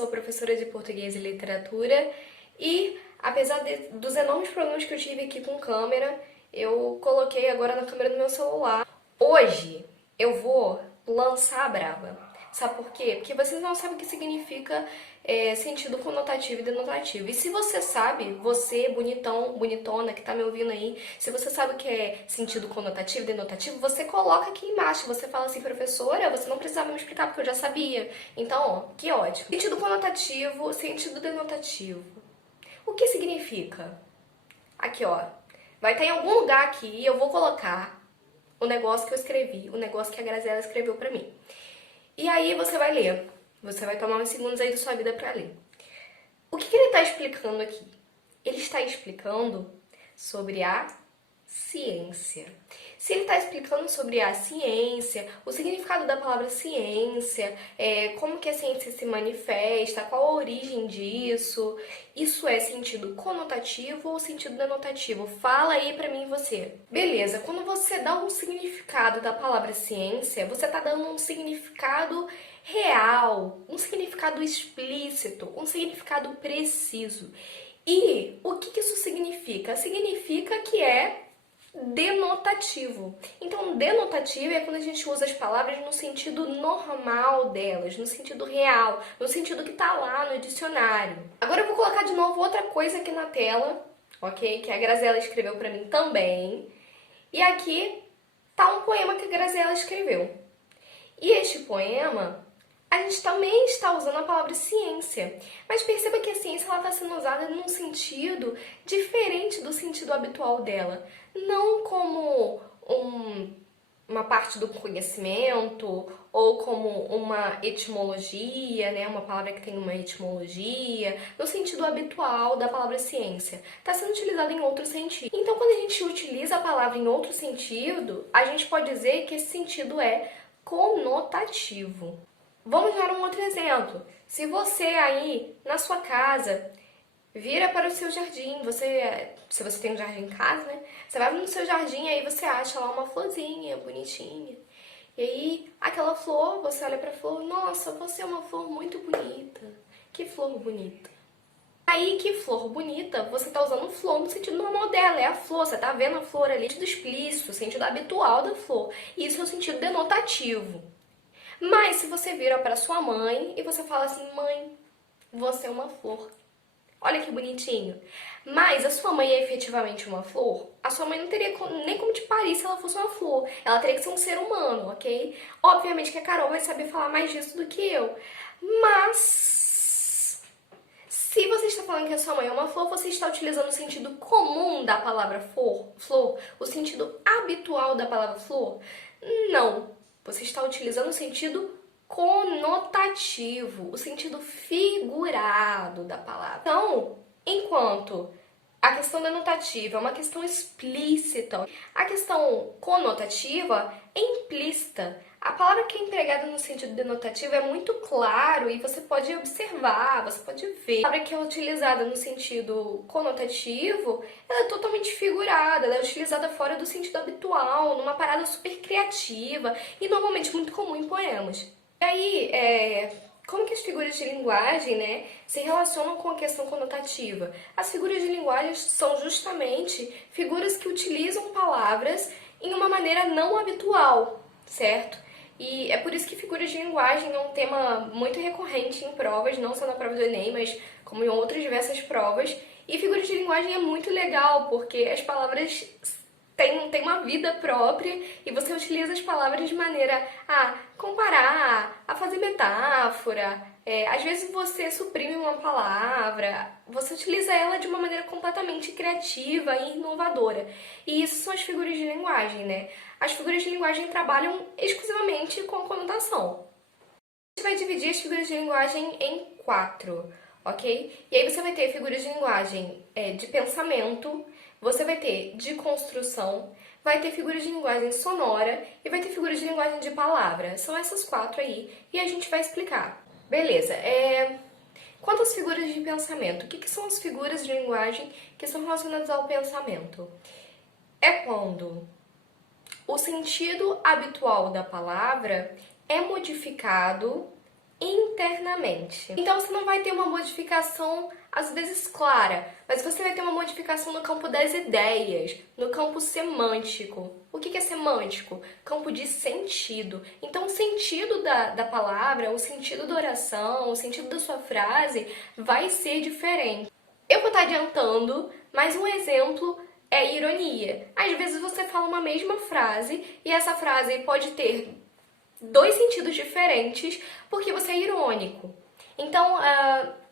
sou professora de português e literatura e, apesar dos enormes problemas que eu tive aqui com câmera, eu coloquei agora na câmera do meu celular. Hoje eu vou lançar a braba. Sabe por quê? Porque vocês não sabem o que significa sentido conotativo e denotativo. E se você sabe, você, bonitão, bonitona, que tá me ouvindo aí, se você sabe o que é sentido conotativo e denotativo, você coloca aqui embaixo. Você fala assim, professora, você não precisava me explicar porque eu já sabia. Então, ó, que ótimo. Sentido conotativo, sentido denotativo. O que significa? Aqui, ó. Vai estar em algum lugar aqui e eu vou colocar o negócio que eu escrevi, o negócio que a Graziela escreveu pra mim. E aí você vai ler. Você vai tomar uns segundos aí da sua vida pra ler. O que ele está explicando aqui? Ele está explicando sobre a ciência. Se ele está explicando sobre a ciência, o significado da palavra ciência, como que a ciência se manifesta, qual a origem disso, isso é sentido conotativo ou sentido denotativo? Fala aí pra mim você. Beleza, quando você dá um significado da palavra ciência, você está dando um significado real, um significado explícito, um significado preciso. E o que isso significa? Significa que é denotativo. Então, denotativo é quando a gente usa as palavras no sentido normal delas, no sentido real, no sentido que tá lá no dicionário. Agora eu vou colocar de novo outra coisa aqui na tela, ok? Que a Graziela escreveu pra mim também. E aqui tá um poema que a Graziela escreveu. E este poema, a gente também está usando a palavra ciência, mas perceba que a ciência está sendo usada num sentido diferente do sentido habitual dela. Não como uma parte do conhecimento ou como uma etimologia, né? Uma palavra que tem uma etimologia, no sentido habitual da palavra ciência. Está sendo utilizada em outro sentido. Então, quando a gente utiliza a palavra em outro sentido, a gente pode dizer que esse sentido é conotativo. Vamos dar um outro exemplo. Se você aí na sua casa vira para o seu jardim, se você tem um jardim em casa, né? Você vai no seu jardim e aí você acha lá uma florzinha bonitinha. E aí, aquela flor, você olha pra flor, nossa, você é uma flor muito bonita. Que flor bonita. Aí, que flor bonita, você tá usando flor no sentido normal dela, é a flor, você tá vendo a flor ali, sentido explícito, sentido habitual da flor. E isso é o sentido denotativo. Mas se você vira para sua mãe e você fala assim, mãe, você é uma flor. Olha que bonitinho. Mas a sua mãe é efetivamente uma flor? A sua mãe não teria nem como te parir se ela fosse uma flor. Ela teria que ser um ser humano, ok? Obviamente que a Carol vai saber falar mais disso do que eu. Mas se você está falando que a sua mãe é uma flor, você está utilizando o sentido comum da palavra flor, o sentido habitual da palavra flor? Não. Você está utilizando o sentido conotativo, o sentido figurado da palavra. Então, enquanto a questão denotativa é uma questão explícita, a questão conotativa é implícita. A palavra que é empregada no sentido denotativo é muito claro e você pode observar, você pode ver. A palavra que é utilizada no sentido conotativo, ela é totalmente figurada, ela é utilizada fora do sentido habitual, numa parada super criativa e normalmente muito comum em poemas. E aí, como que as figuras de linguagem, né, se relacionam com a questão conotativa? As figuras de linguagem são justamente figuras que utilizam palavras em uma maneira não habitual, certo? E é por isso que figuras de linguagem é um tema muito recorrente em provas, não só na prova do Enem, mas como em outras diversas provas. E figuras de linguagem é muito legal, porque as palavras tem uma vida própria e você utiliza as palavras de maneira a comparar, a fazer metáfora. Às vezes você suprime uma palavra, você utiliza ela de uma maneira completamente criativa e inovadora. E isso são as figuras de linguagem, né? As figuras de linguagem trabalham exclusivamente com a conotação. A gente vai dividir as figuras de linguagem em 4, ok? E aí você vai ter figuras de linguagem de pensamento, você vai ter de construção, vai ter figuras de linguagem sonora e vai ter figuras de linguagem de palavra. São essas 4 aí e a gente vai explicar. Beleza, quanto às figuras de pensamento, o que são as figuras de linguagem que são relacionadas ao pensamento? É quando o sentido habitual da palavra é modificado internamente. Então você não vai ter uma modificação às vezes clara, mas você vai ter uma modificação no campo das ideias, no campo semântico. O que é semântico? Campo de sentido. Então o sentido da palavra, o sentido da oração, o sentido da sua frase vai ser diferente. Eu vou estar adiantando, mas um exemplo é ironia. Às vezes você fala uma mesma frase e essa frase pode ter dois sentidos diferentes porque você é irônico. Então,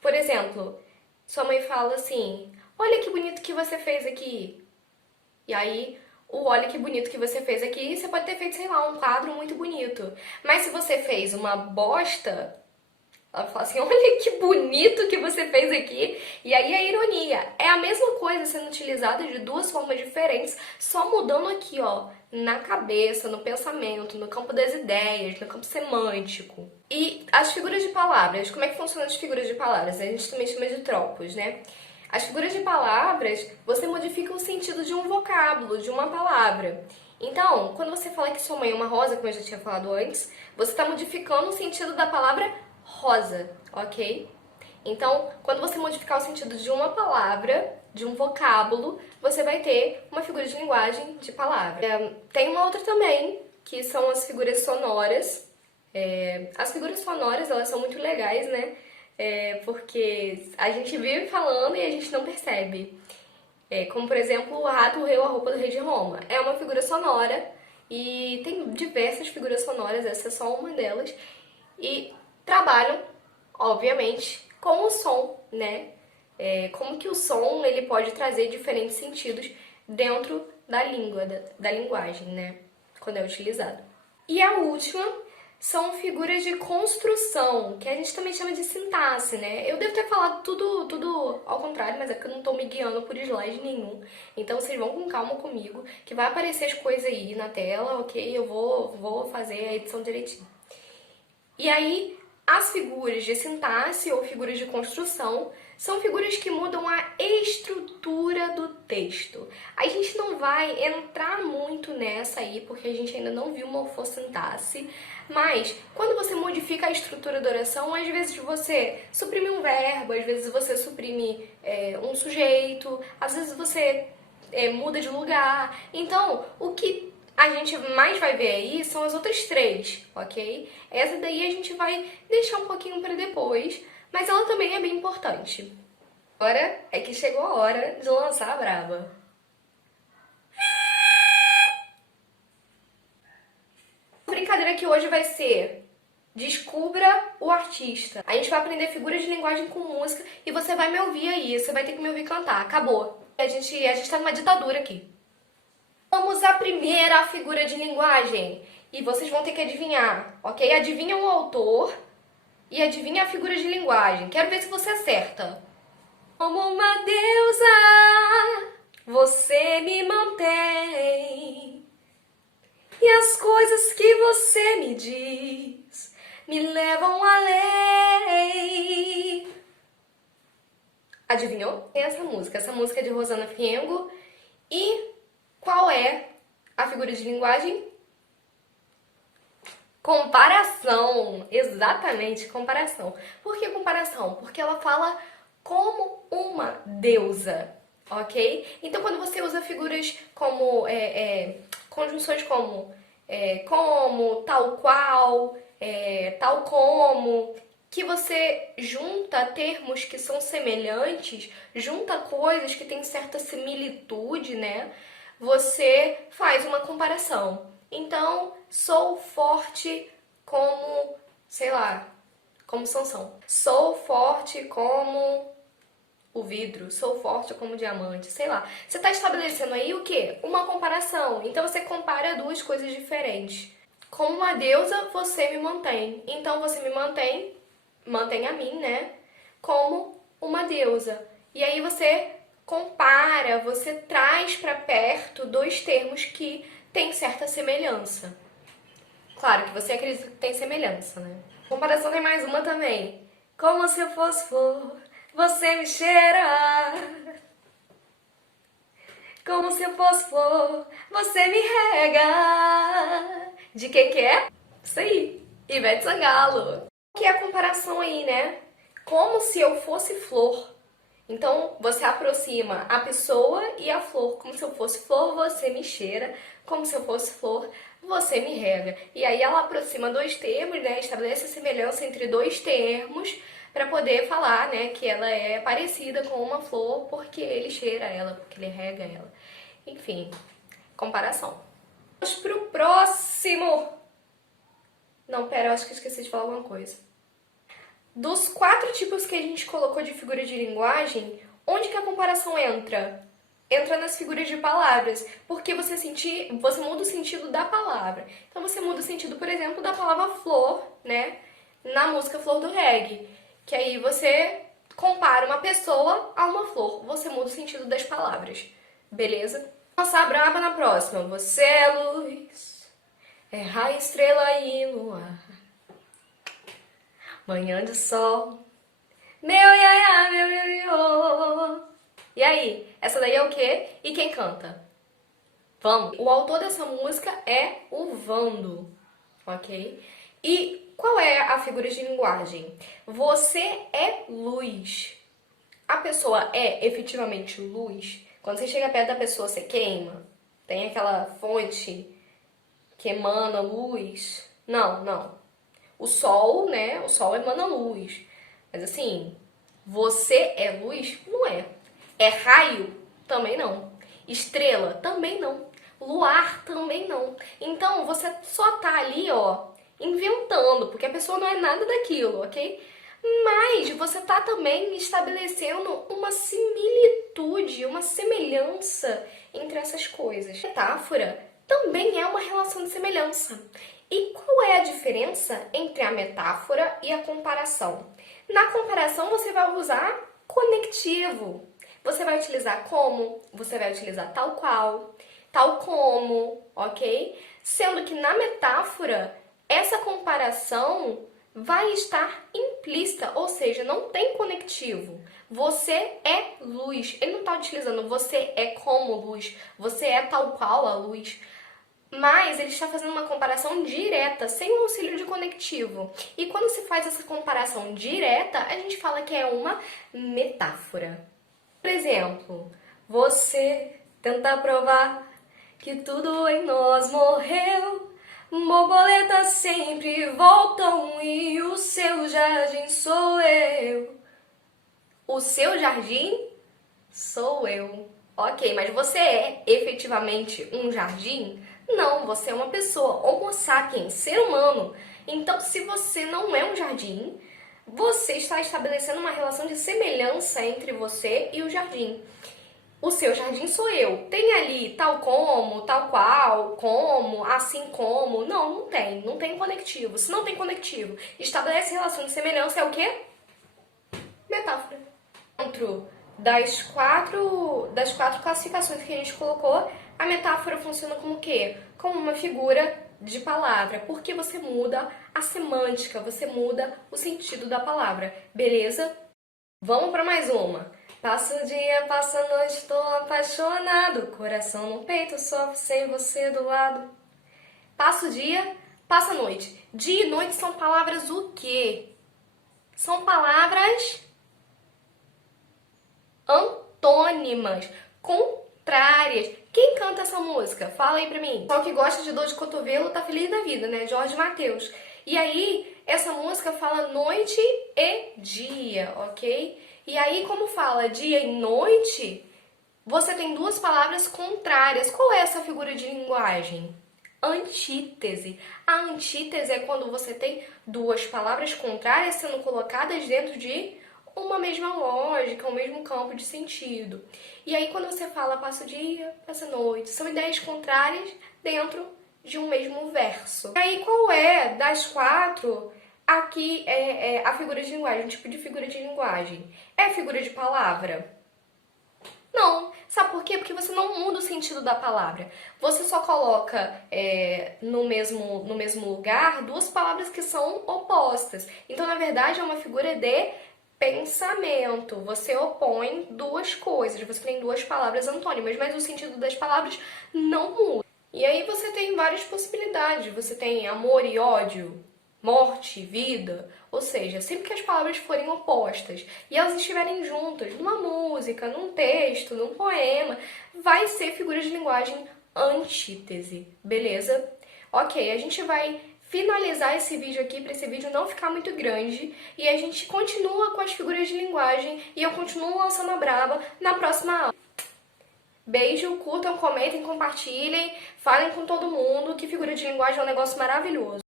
por exemplo, sua mãe fala assim: olha que bonito que você fez aqui. E aí, o olha que bonito que você fez aqui, você pode ter feito, sei lá, um quadro muito bonito. Mas se você fez uma bosta, ela fala assim: olha que bonito que você fez aqui. E aí a ironia. É a mesma coisa sendo utilizada de duas formas diferentes, só mudando aqui, ó, na cabeça, no pensamento, no campo das ideias, no campo semântico. E as figuras de palavras, como é que funcionam as figuras de palavras? A gente também chama de tropos, né? As figuras de palavras, você modifica o sentido de um vocábulo, de uma palavra. Então, quando você fala que sua mãe é uma rosa, como eu já tinha falado antes, você está modificando o sentido da palavra rosa, ok? Então, quando você modificar o sentido de uma palavra, de um vocábulo, você vai ter uma figura de linguagem de palavra. Tem uma outra também, que são as figuras sonoras. As figuras sonoras, elas são muito legais, né? Porque a gente vive falando e a gente não percebe. Como, por exemplo, o rato roeu a roupa do rei de Roma. É uma figura sonora e tem diversas figuras sonoras, essa é só uma delas. E trabalham, obviamente, com o som, né? Como que o som ele pode trazer diferentes sentidos dentro da língua, da linguagem, né? Quando é utilizado. E a última são figuras de construção, que a gente também chama de sintaxe, né? Eu devo ter falado tudo ao contrário, mas é porque eu não tô me guiando por slide nenhum. Então vocês vão com calma comigo, que vai aparecer as coisas aí na tela, ok? Eu vou fazer a edição direitinho. E aí, as figuras de sintaxe ou figuras de construção são figuras que mudam a estrutura do texto. A gente não vai entrar muito nessa aí, porque a gente ainda não viu morfossintaxe, mas quando você modifica a estrutura da oração, às vezes você suprime um verbo, às vezes você suprime um sujeito, às vezes você muda de lugar. Então, o que a gente mais vai ver aí são as outras três, ok? Essa daí a gente vai deixar um pouquinho para depois, mas ela também é bem importante. Agora é que chegou a hora de lançar a braba. A brincadeira aqui hoje vai ser: descubra o artista. A gente vai aprender figuras de linguagem com música e você vai me ouvir aí, você vai ter que me ouvir cantar. Acabou. A gente tá numa ditadura aqui. Vamos à primeira figura de linguagem. E vocês vão ter que adivinhar, ok? Adivinha o autor e adivinha a figura de linguagem. Quero ver se você acerta. Como uma deusa, você me mantém. E as coisas que você me diz me levam além. Adivinhou? Tem essa música. Essa música é de Rosana Fiengo. E qual é a figura de linguagem? Comparação. Exatamente, comparação. Por que comparação? Porque ela fala como uma deusa, ok? Então, quando você usa figuras como conjunções como como, tal qual, tal como, que você junta termos que são semelhantes, junta coisas que têm certa similitude, né? Você faz uma comparação. Então, sou forte como, sei lá, como Sansão. Sou forte como o vidro, sou forte como diamante, sei lá. Você está estabelecendo aí o quê? Uma comparação. Então você compara duas coisas diferentes. Como uma deusa, você me mantém. Então você me mantém a mim, né? Como uma deusa. E aí você compara, você traz para perto dois termos que têm certa semelhança. Claro que você acredita que tem semelhança, né? Comparação tem mais uma também. Como se eu fosse flor, você me cheira. Como se eu fosse flor, você me rega. De que é? Isso aí, Ivete Sangalo. Que é a comparação aí, né? Como se eu fosse flor. Então, você aproxima a pessoa e a flor. Como se eu fosse flor, você me cheira. Como se eu fosse flor, você me rega. E aí ela aproxima dois termos, né? Estabelece a semelhança entre dois termos para poder falar, né, que ela é parecida com uma flor porque ele cheira ela, porque ele rega ela. Enfim, comparação. Vamos pro próximo. Não, pera, eu acho que eu esqueci de falar alguma coisa. Dos 4 tipos que a gente colocou de figura de linguagem, onde que a comparação entra? Entra nas figuras de palavras, porque você muda o sentido da palavra. Então você muda o sentido, por exemplo, da palavra flor, né, na música Flor do Reggae, que aí você compara uma pessoa a uma flor, você muda o sentido das palavras, beleza? Nossa, braba na próxima. Você é luz, é raio, estrela e luar. Manhã de sol, meu iaiá, meu ioiô. E aí, essa daí é o quê? E quem canta? Vamos. O autor dessa música é o Vando, ok? E qual é a figura de linguagem? Você é luz. A pessoa é efetivamente luz? Quando você chega perto da pessoa, você queima? Tem aquela fonte que emana luz? Não, não. O sol, né? O sol emana luz. Mas assim, você é luz? Não é. É raio? Também não. Estrela? Também não. Luar? Também não. Então, você só tá ali, ó, inventando, porque a pessoa não é nada daquilo, ok? Mas você tá também estabelecendo uma similitude, uma semelhança entre essas coisas. Metáfora também é uma relação de semelhança. E qual é a diferença entre a metáfora e a comparação? Na comparação, você vai usar conectivo. Você vai utilizar como, você vai utilizar tal qual, tal como, ok? Sendo que na metáfora, essa comparação vai estar implícita, ou seja, não tem conectivo. Você é luz. Ele não está utilizando você é como luz, você é tal qual a luz. Mas ele está fazendo uma comparação direta, sem o auxílio de conectivo. E quando se faz essa comparação direta, a gente fala que é uma metáfora. Por exemplo, você tenta provar que tudo em nós morreu. Borboletas sempre voltam e o seu jardim sou eu. O seu jardim sou eu. Ok, mas você é efetivamente um jardim? Não, você é uma pessoa, Homo sapiens, ser humano. Então, se você não é um jardim, você está estabelecendo uma relação de semelhança entre você e o jardim. O seu jardim sou eu. Tem ali tal como, tal qual, como, assim como. Não, não tem. Não tem conectivo. Se não tem conectivo, estabelece relação de semelhança é o quê? Metáfora. Dentro das quatro classificações que a gente colocou, a metáfora funciona como o quê? Como uma figura de palavra, porque você muda a semântica, você muda o sentido da palavra, beleza? Vamos para mais uma. Passa o dia, passa a noite, estou apaixonado, coração no peito, sofre sem você do lado. Passa o dia, passa a noite. Dia e noite são palavras o quê? São palavras antônimas, contrárias. Quem canta essa música? Fala aí pra mim. Só que gosta de dor de cotovelo tá feliz da vida, né? Jorge Mateus. E aí, essa música fala noite e dia, ok? E aí, como fala dia e noite, você tem duas palavras contrárias. Qual é essa figura de linguagem? Antítese. A antítese é quando você tem duas palavras contrárias sendo colocadas dentro de uma mesma lógica, um mesmo campo de sentido. E aí, quando você fala passa o dia, passa a noite, são ideias contrárias dentro de um mesmo verso. E aí, qual é das quatro aqui a figura de linguagem, um tipo de figura de linguagem? É figura de palavra? Não. Sabe por quê? Porque você não muda o sentido da palavra. Você só coloca no mesmo lugar duas palavras que são opostas. Então, na verdade, é uma figura de pensamento. Você opõe duas coisas. Você tem duas palavras antônimas, mas o sentido das palavras não muda. E aí você tem várias possibilidades. Você tem amor e ódio. morte, vida, ou seja, sempre que as palavras forem opostas e elas estiverem juntas numa música, num texto, num poema, vai ser figura de linguagem antítese, beleza? Ok, a gente vai finalizar esse vídeo aqui para esse vídeo não ficar muito grande e a gente continua com as figuras de linguagem e eu continuo lançando a braba na próxima aula. Beijo, curtam, comentem, compartilhem, falem com todo mundo que figura de linguagem é um negócio maravilhoso.